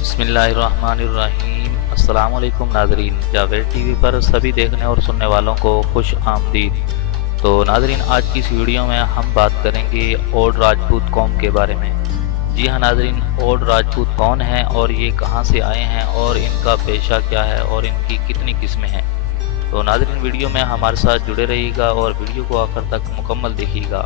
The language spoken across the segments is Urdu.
بسم اللہ الرحمن الرحیم۔ السلام علیکم ناظرین، جاوید ٹی وی پر سبھی دیکھنے اور سننے والوں کو خوش آمدید۔ تو ناظرین، آج کی اس ویڈیو میں ہم بات کریں گے اوڈ راجپوت قوم کے بارے میں۔ جی ہاں ناظرین، اوڈ راجپوت کون ہیں اور یہ کہاں سے آئے ہیں اور ان کا پیشہ کیا ہے اور ان کی کتنی قسمیں ہیں۔ تو ناظرین، ویڈیو میں ہمارے ساتھ جڑے رہیے گا اور ویڈیو کو آخر تک مکمل دیکھیے گا،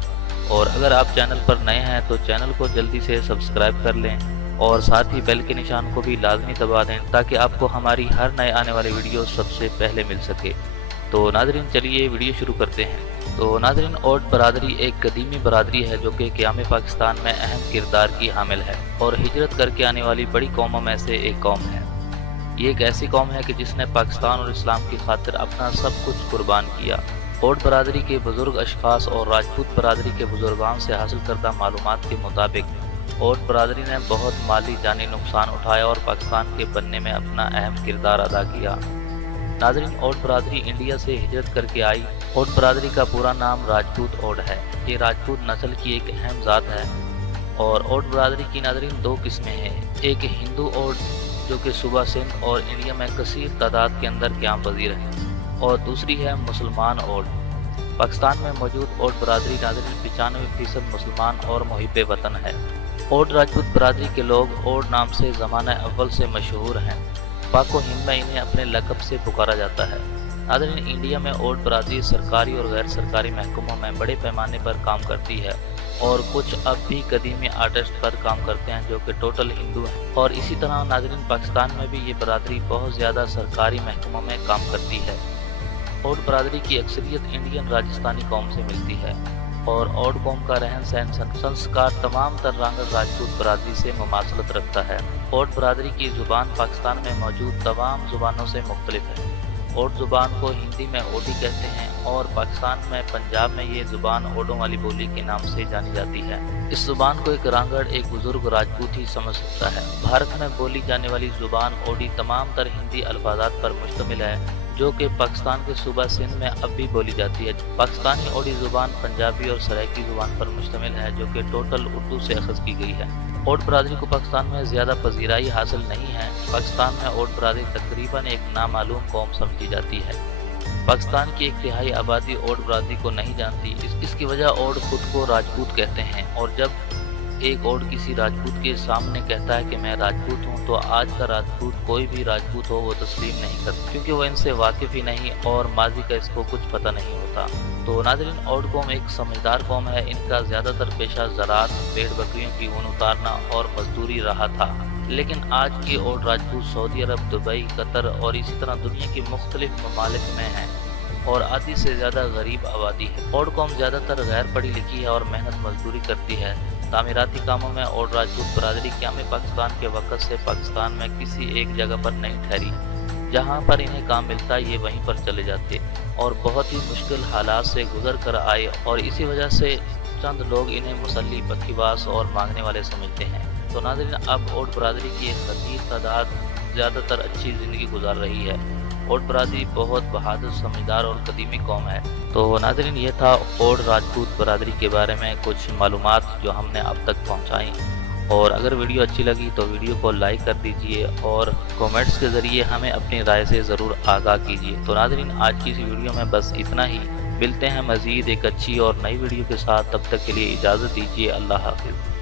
اور اگر آپ چینل پر نئے ہیں تو چینل کو جلدی سے سبسکرائب کر لیں اور ساتھ ہی بیل کے نشان کو بھی لازمی دبا دیں تاکہ آپ کو ہماری ہر نئے آنے والی ویڈیو سب سے پہلے مل سکے۔ تو ناظرین، چلیے ویڈیو شروع کرتے ہیں۔ تو ناظرین، اوڈ برادری ایک قدیمی برادری ہے جو کہ قیام پاکستان میں اہم کردار کی حامل ہے اور ہجرت کر کے آنے والی بڑی قوموں میں سے ایک قوم ہے۔ یہ ایک ایسی قوم ہے کہ جس نے پاکستان اور اسلام کی خاطر اپنا سب کچھ قربان کیا۔ اوڈ برادری کے بزرگ اشخاص اور راجپوت برادری کے بزرگان سے حاصل کردہ معلومات کے مطابق اوڈ برادری نے بہت مالی جانی نقصان اٹھایا اور پاکستان کے بننے میں اپنا اہم کردار ادا کیا۔ ناظرین، اوڈ برادری انڈیا سے ہجرت کر کے آئی۔ اوڈ برادری کا پورا نام راجپوت اوڈ ہے۔ یہ راجپوت نسل کی ایک اہم ذات ہے اور اوڈ برادری کی ناظرین دو قسمیں ہیں۔ ایک ہندو اوڈ جو کہ صوبہ سندھ اور انڈیا میں کثیر تعداد کے اندر قیام پذیر ہے، اور دوسری ہے مسلمان اوڈ۔ پاکستان میں موجود اوڈ برادری ناظرین 95% مسلمان اور محب وطن ہے۔ اوڈ راجپوت برادری کے لوگ اوڈ نام سے زمانہ اول سے مشہور ہیں۔ پاک و ہند میں انہیں اپنے لقب سے پکارا جاتا ہے۔ ناظرین، انڈیا میں اوڈ برادری سرکاری اور غیر سرکاری محکموں میں بڑے پیمانے پر کام کرتی ہے، اور کچھ اب بھی قدیمی آرٹسٹ پر کام کرتے ہیں جو کہ ٹوٹل ہندو ہیں۔ اور اسی طرح ناظرین، پاکستان میں بھی یہ برادری بہت زیادہ سرکاری محکموں میں کام کرتی ہے۔ اوڈ برادری کی اکثریت انڈین راجستھانی قوم سے ملتی ہے، اور اوڈ قوم کا رہن سہن سنسکار تمام تر رانگل راجپوت برادری سے مماثلت رکھتا ہے۔ اوڈ برادری کی زبان پاکستان میں موجود تمام زبانوں سے مختلف ہے۔ اوڈ زبان کو ہندی میں اوڈی کہتے ہیں، اور پاکستان میں پنجاب میں یہ زبان اوڈوں والی بولی کے نام سے جانی جاتی ہے۔ اس زبان کو ایک رانگڑ، ایک بزرگ راجپوت ہی سمجھ سکتا ہے۔ بھارت میں بولی جانے والی زبان اوڈی تمام تر ہندی الفاظات پر مشتمل ہے جو کہ پاکستان کے صوبہ سندھ میں اب بھی بولی جاتی ہے۔ پاکستانی اوڈی زبان پنجابی اور سرائکی زبان پر مشتمل ہے جو کہ ٹوٹل اردو سے اخذ کی گئی ہے۔ اوڈ برادری کو پاکستان میں زیادہ پذیرائی حاصل نہیں ہے۔ پاکستان میں اوڈ برادری تقریباً ایک نامعلوم قوم سمجھی جاتی ہے۔ پاکستان کی ایک تہائی آبادی اوڈ برادری کو نہیں جانتی۔ اس کی وجہ اوڈ خود کو راجپوت کہتے ہیں، اور جب ایک اوڈ کسی راجپوت کے سامنے کہتا ہے کہ میں راجپوت ہوں، تو آج کا راجپوت کوئی بھی راجپوت ہو وہ تسلیم نہیں کرتا، کیونکہ وہ ان سے واقف ہی نہیں اور ماضی کا اس کو کچھ پتہ نہیں ہوتا۔ تو ناظرین، اوڈ قوم ایک سمجھدار قوم ہے۔ ان کا زیادہ تر پیشہ زراعت، بھیڑ بکریوں کی اون اتارنا اور مزدوری رہا تھا، لیکن آج کے اوڈ راجپوت سعودی عرب، دبئی، قطر اور اسی طرح دنیا کے مختلف ممالک میں ہیں، اور آدھی سے زیادہ غریب آبادی ہے۔ اوڈ قوم زیادہ تر غیر پڑھی لکھی ہے اور محنت مزدوری کرتی ہے۔ تعمیراتی کاموں میں اوڈ راجپوت برادری قیام پاکستان کے وقت سے پاکستان میں کسی ایک جگہ پر نہیں ٹھہری۔ جہاں پر انہیں کام ملتا یہ وہیں پر چلے جاتے، اور بہت ہی مشکل حالات سے گزر کر آئے، اور اسی وجہ سے چند لوگ انہیں مسلی، بکیباز اور مانگنے والے سمجھتے ہیں۔ تو ناظرین، اب اوڈ برادری کی ایک کثیر تعداد زیادہ تر اچھی زندگی گزار رہی ہے۔ اوڈ برادری بہت بہادر، سمجھدار اور قدیمی قوم ہے۔ تو ناظرین، یہ تھا اوڈ راجپوت برادری کے بارے میں کچھ معلومات جو ہم نے اب تک پہنچائیں، اور اگر ویڈیو اچھی لگی تو ویڈیو کو لائک کر دیجئے اور کومنٹس کے ذریعے ہمیں اپنی رائے سے ضرور آگاہ کیجئے۔ تو ناظرین، آج کی اس ویڈیو میں بس اتنا ہی۔ ملتے ہیں مزید ایک اچھی اور نئی ویڈیو کے ساتھ، تب تک کے لیے اجازت دیجیے۔ اللہ حافظ۔